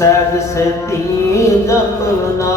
ਸਹਿਜ ਸੇਤੀ ਜਪਨਾ।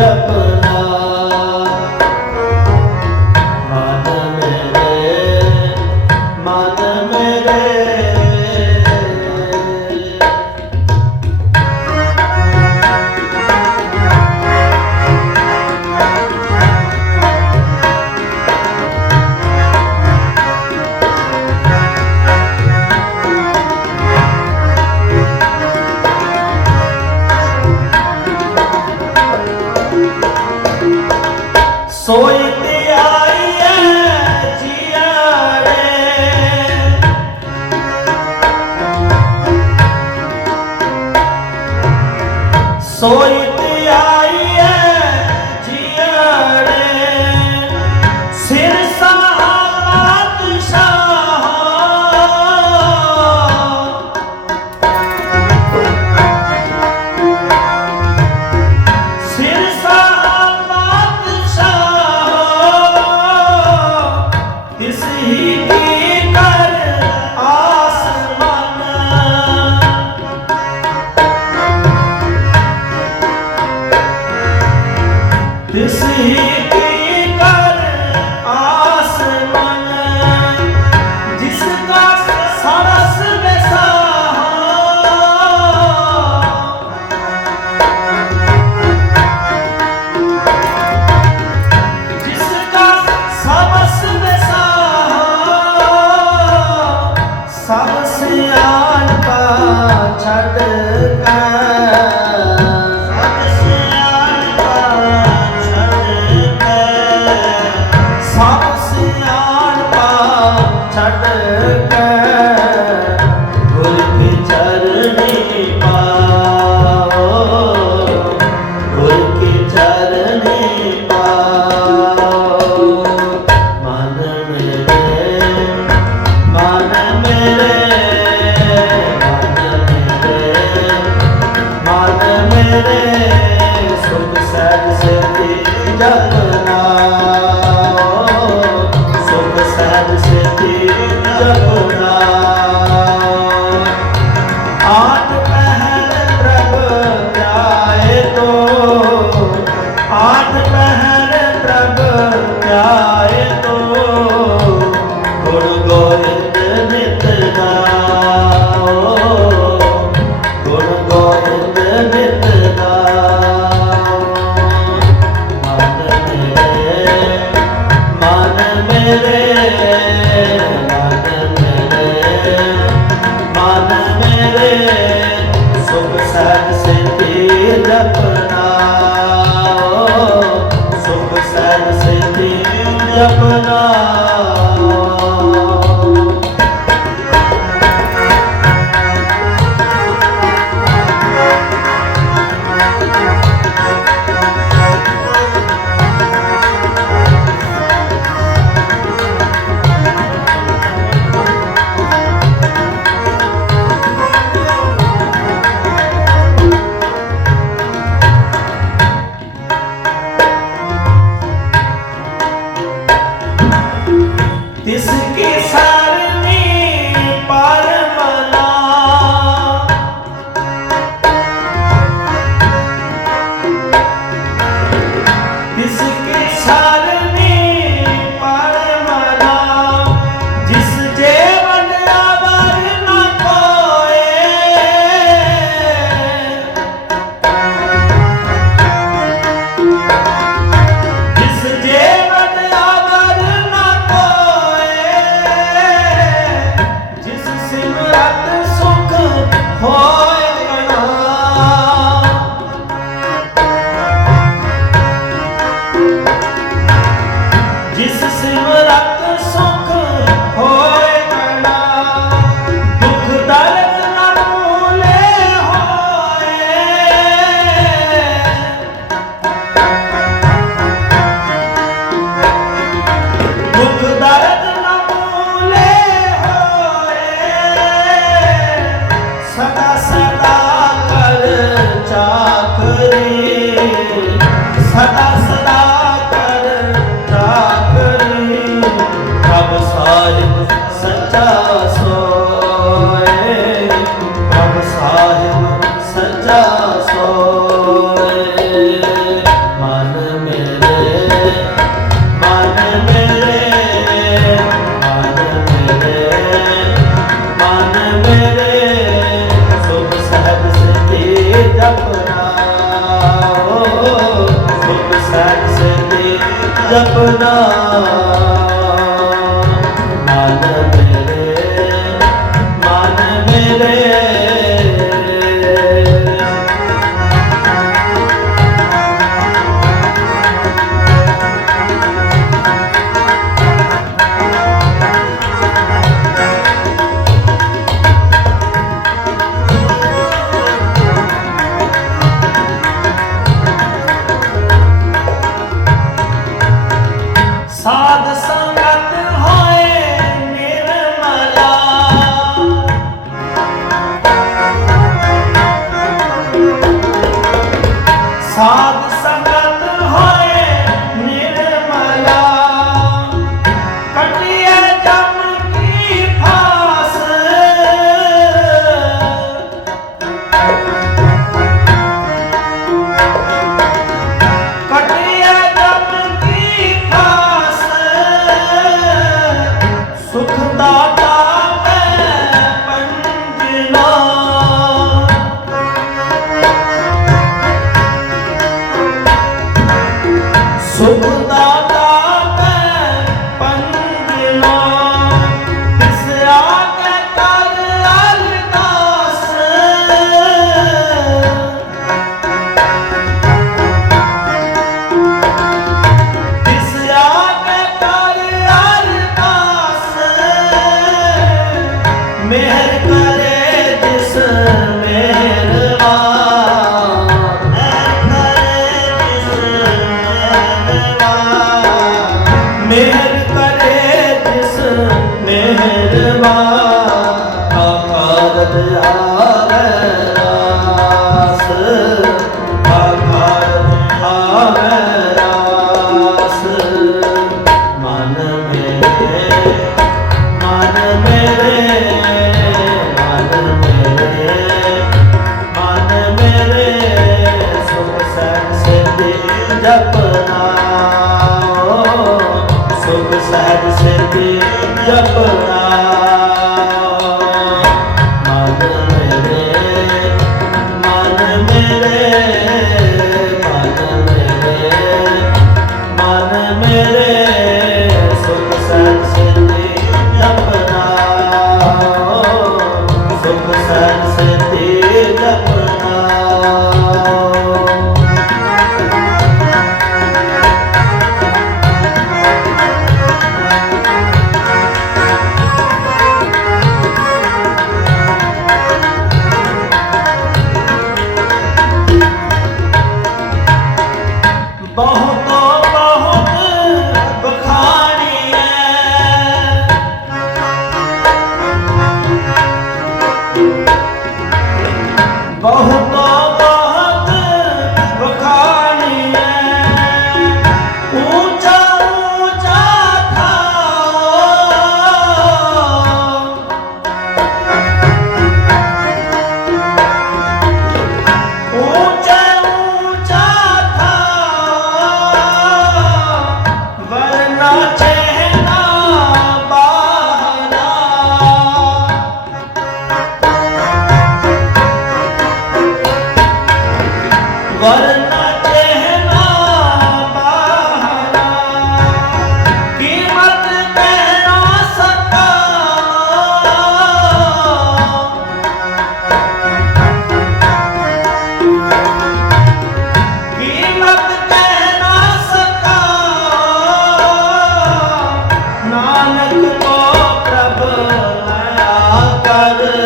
Yeah. Obrigado.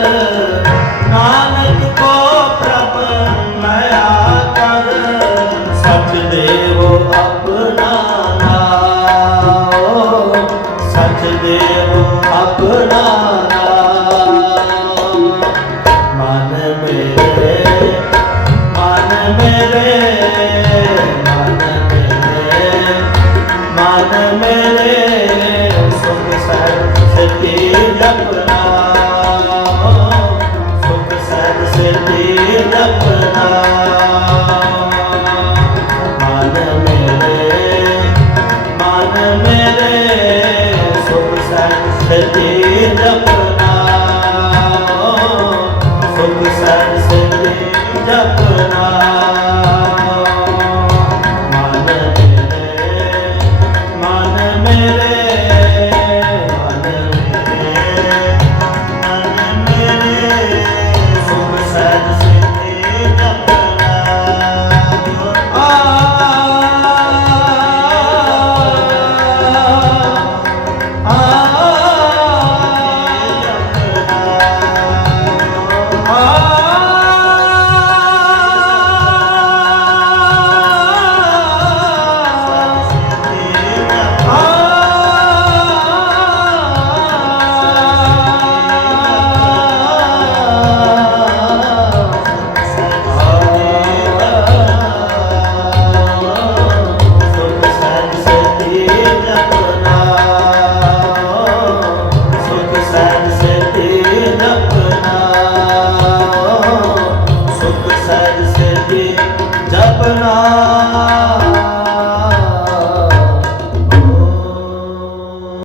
ਸੁਖ ਸਹਿਜ ਸਿੱਧੀ ਜਪਨਾ